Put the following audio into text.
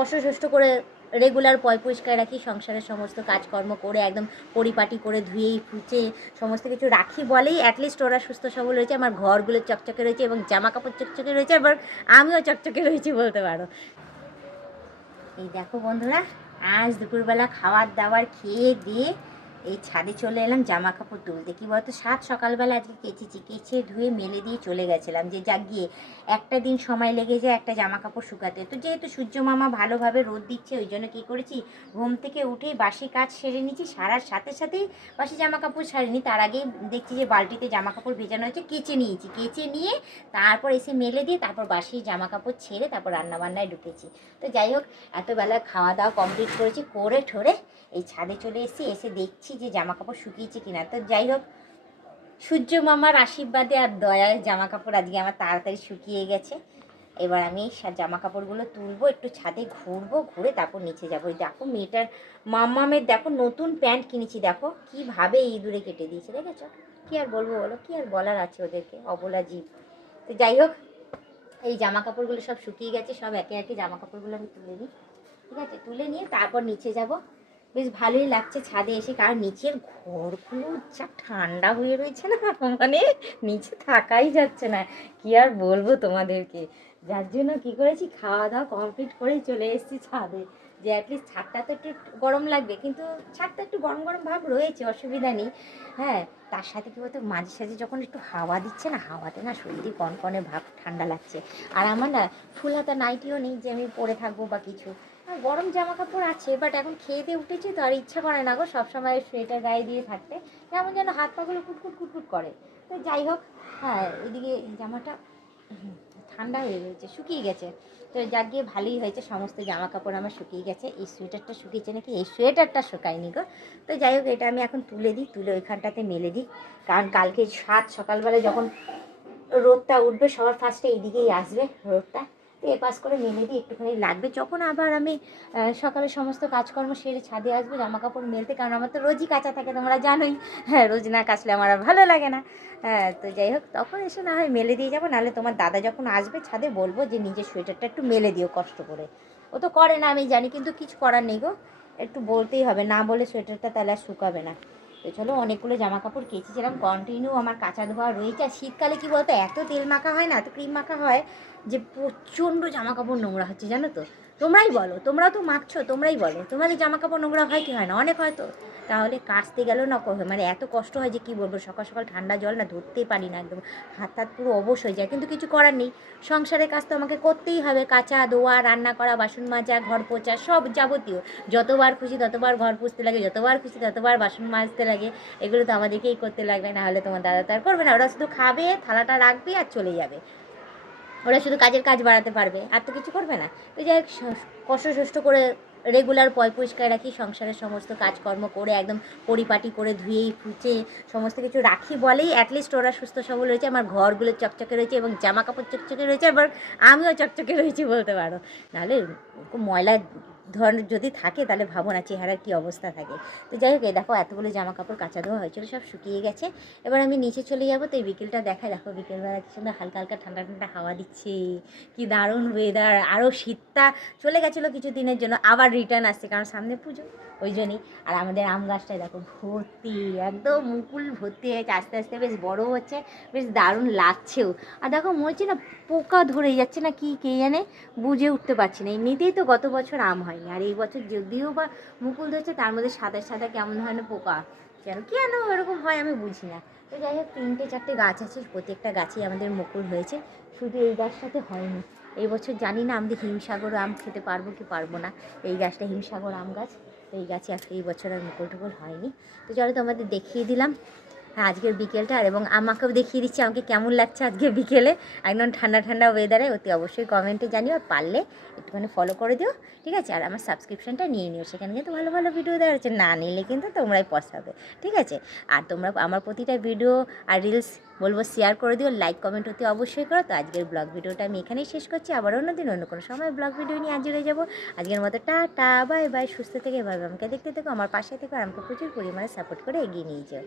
কষ্ট করে রেগুলার পরিষ্কার রাখি, সংসারের সমস্ত কাজকর্ম করে একদম পরিপাটি করে ধুয়েই ফুচে সমস্ত কিছু রাখি বলেই অ্যাটলিস্ট ওরা সুস্থ সবল রয়েছে, আমার ঘরগুলো চকচকে রয়েছে এবং জামা কাপড় চকচকে রয়েছে, আবার আমিও চকচকে রয়েছি বলতে পারো। এই দেখো বন্ধুরা, আজ দুপুরবেলা খাবার দাবার খেয়ে দিয়ে এই ছাদে চলে এলাম জামা কাপড় তুলতে। কী বলতো, সকালবেলা আজকে কেচেছি, কেচে ধুয়ে মেলে দিয়ে চলে গেছিলাম যে যাক গিয়ে একটা দিন সময় লেগে যায় একটা জামা কাপড় শুকাতে। তো যেহেতু সূর্য মামা ভালোভাবে রোদ দিচ্ছে, ওই জন্য কী করেছি, ঘুম থেকে উঠেই বাসি কাজ সেরে নিয়েছি, সারার সাথে সাথেই বাসি জামা কাপড় সারিনি, তার আগেই দেখছি যে বালতিতে জামা কাপড় ভেজানো হয়েছে, কেচে নিয়েছি, কেচে নিয়ে তারপর এসে মেলে দিয়ে তারপর বাসি জামা কাপড় ছেড়ে তারপর রান্নাবান্নায় ঢুকেছি। তো যাই হোক, এতবেলা খাওয়া দাওয়া কমপ্লিট করেছি, করে ঠোরে এই ছাদে চলে এসেছি, এসে দেখছি যে জামা কাপড় শুকিয়েছে কিনা। তো যাই হোক, সূর্য মামার আশীর্বাদে আর দয়ায় জামা কাপড় আজকে আমার তাড়াতাড়ি শুকিয়ে গেছে। এবার আমি জামা কাপড়গুলো তুলবো, একটু ছাদে ঘুরবো, ঘুরে তারপর নিচে যাবো। দেখো মেয়েটার মাম্মামের দেখো নতুন প্যান্ট কিনেছি, দেখো কীভাবে ইঁদুরে কেটে দিয়েছে, দেখেছো? কী আর বলবো বলো, কী আর বলার আছে ওদেরকে, অবলা জীব। তো যাই হোক, এই জামা কাপড়গুলো সব শুকিয়ে গেছে, সব একে একে জামা কাপড়গুলো আমি তুলে নিই, ঠিক আছে? তুলে নিয়ে তারপর নিচে যাব। বেশ ভালোই লাগছে ছাদে এসে, কারণ নিচের ঘরগুলো যা ঠান্ডা হয়ে রয়েছে না, মানে নিচে থাকাই যাচ্ছে না, কি আর বলবো তোমাদেরকে। যার জন্য কী করেছি, খাওয়া দাওয়া কমপ্লিট করেই চলে এসেছি ছাদে, যে অ্যাটলিস্ট ছাদটা তো একটু গরম লাগবে, কিন্তু ছাদটা একটু গরম গরম ভাব রয়েছে, অসুবিধা নেই। হ্যাঁ, তার সাথে কী বলতো, মাঝে সাঝে যখন একটু হাওয়া দিচ্ছে না, হাওয়াতে না সত্যি কনকনে ভাব, ঠান্ডা লাগছে। আর আমার না ফুল হাতা নাইটিও নেই যে আমি পরে থাকবো বা কিছু, গরম জামা কাপড় আছে, বাট এখন খেয়ে দিয়ে উঠেছি তো আর ইচ্ছা করে না গো সবসময় সোয়েটার গায়ে দিয়ে থাকতে, কেমন যেন হাত পাগুলো কুটকুট কুটকুট করে। তো যাই হোক, হ্যাঁ এদিকে জামাটা ঠান্ডা হয়ে গেছে, শুকিয়ে গেছে। তো যাক গিয়ে ভালোই হয়েছে, সমস্ত জামা কাপড় আমার শুকিয়ে গেছে। এই সোয়েটারটা শুকিয়েছে নাকি, এই সোয়েটারটা শুকায়নি গো। তো যাই হোক, এটা আমি এখন তুলে দিই, তুলে ওইখানটাতে মেলে দিই, কারণ কালকে সকালবেলা যখন রোদটা উঠবে সবার ফার্স্টে এইদিকেই আসবে রোদটা, তো এপাশ করে মেলে দিয়ে একটুখানি লাগবে, যখন আবার আমি সকালে সমস্ত কাজকর্ম সেরে ছাদে আসবো জামা কাপড় মেলতে, কারণ আমার তো রোজই কাচা থাকে তোমরা জানোই। হ্যাঁ, রোজ না কাচলে আমার আর ভালো লাগে না। হ্যাঁ, তো যাই হোক, তখন এসে না হয় মেলে দিয়ে যাবো, নাহলে তোমার দাদা যখন আসবে ছাদে বলবো যে নিজের সোয়েটারটা একটু মেলে দিও কষ্ট করে। ও তো করে না আমি জানি, কিন্তু কিছু করার নেই গো, একটু বলতেই হবে, না বলে সোয়েটারটা তাহলে আর শুকাবে না। তো চলো, অনেকগুলো জামা কাপড় কেচেছিলাম, কন্টিনিউ আমার কাঁচা ধোয়া রয়েছে। আর শীতকালে কী বলতো, এত তেল মাখা হয় না, এত ক্রিম মাখা হয় যে প্রচণ্ড জামা কাপড় নোংরা হচ্ছে, জানো তো? তোমরাই বলো, তোমরাও তো মাখছো, তোমরাই বলো তোমাদের জামা কাপড় নোংরা হয় কি হয় না? অনেক হয় তো। তাহলে কাচতে গেলেও না মানে এত কষ্ট হয় যে কী বলবো, সকাল সকাল ঠান্ডা জল না ধরতেই পারি না, একদম হাত হাত পুরো অবশ হয়ে যায়, কিন্তু কিছু করার নেই, সংসারের কাজ তো আমাকে করতেই হবে, কাচা ধোয়া, রান্না করা, বাসন মাজা, ঘর পোছা, সব যাবতীয়। যতবার খুশি ততবার ঘর পুছতে লাগে, যতবার খুশি ততবার বাসন মাজতে লাগে, এগুলো তো আমাদেরকেই করতে লাগবে, না হলে তোমার দাদা তো আর করবে না, ওরা শুধু খাবে, থালাটা রাখবে আর চলে যাবে, ওরা শুধু কাজের কাজ বাড়াতে পারবে, আর তো কিছু করবে না। তো যাই হোক, কষ্ট করে রেগুলার পরিষ্কার রাখি, সংসারের সমস্ত কাজকর্ম করে একদম পরিপাটি করে ধুয়েই ফুচে সমস্ত কিছু রাখি বলেই অ্যাটলিস্ট ওরা সুস্থ সবল রয়েছে, আমার ঘরগুলো চকচকে রয়েছে এবং জামা কাপড় চকচকে রয়েছে, আবার আমিও চকচকে রয়েছি বলতে পারো। নাহলে ময়লা যদি থাকে তাহলে ভাবো না চেহারার কী অবস্থা থাকে। তো যাই হোক, দেখো এতগুলো জামা কাপড় কাচা ধোয়া হয়েছিল, সব শুকিয়ে গেছে। এবার আমি নিচে চলে যাবো। তো এই বিকেলটা দেখায়, দেখো বিকেলবেলা কি সুন্দর হালকা হালকা ঠান্ডা ঠান্ডা হাওয়া দিচ্ছে, কি দারুণ ওয়েদার। আরও শীতটা চলে গেছিলো কিছু দিনের জন্য, আবার রিটার্ন আসছে, কারণ সামনে পুজো, ওই জন্যই। আর আমাদের আম গাছটায় দেখো ভর্তি, একদম মুকুল ভর্তি হয়েছে, আস্তে আস্তে বেশ বড়ো হচ্ছে, বেশ দারুণ লাগছেও। আর দেখো মনে হচ্ছে না পোকা ধরে যাচ্ছে না, কি কে জানে, বুঝে উঠতে পারছি না। এমনিতেই তো গত বছর আম হয়নি, আর এই বছর যদিও বা মুকুল ধরছে, তার মধ্যে সাদা সাদা কেমন ধরনের পোকা, কেন এরকম হয় আমি বুঝি না। তো যাই হোক, 3-4টে গাছ আছে, প্রত্যেকটা গাছেই আমাদের মুকুল হয়েছে, শুধু এই গাছটাতে হয়নি। এই বছর জানি না আমাদের হিমসাগর আম খেতে পারবো কি পারবো না। এই গাছটা হিমসাগর আম গাছ, এই গাছে এই বছর আর মুকুল টুকুল হয়নি। তো চলো তোমাদের দেখিয়ে দিলাম হ্যাঁ আজকের বিকেলটা, এবং আমাকেও দেখিয়ে দিচ্ছি আমাকে কেমন লাগছে আজকে বিকেলে একদম ঠান্ডা ঠান্ডা ওয়েদারে। অতি অবশ্যই কমেন্টে জানিও, আর পারলে একটুখানি ফলো করে দিও, ঠিক আছে? আর আমার সাবস্ক্রিপশানটা নিয়ে নিও, সেখানে কিন্তু ভালো ভালো ভিডিও দেওয়া হচ্ছে, না নিলে কিন্তু তোমরাই পস্তাবে, ঠিক আছে? আর তোমরা আমার প্রতিটা ভিডিও আর রিলস বলবো শেয়ার করে দিও, লাইক কমেন্ট অতি অবশ্যই করো। তো আজকের ব্লগ ভিডিওটা আমি এখানেই শেষ করছি, আবার অন্যদিন অন্য কোনো সময় ব্লগ ভিডিও নিয়ে হাজির হয়ে যাবো। আজকের মতো টাটা, বাই বাই, সুস্থ থেকে এভাবে আমাকে দেখতে থেকো, আমার পাশে থেকো, আর আমাকে প্রচুর পরিমাণে সাপোর্ট করে এগিয়ে নিয়ে যাও।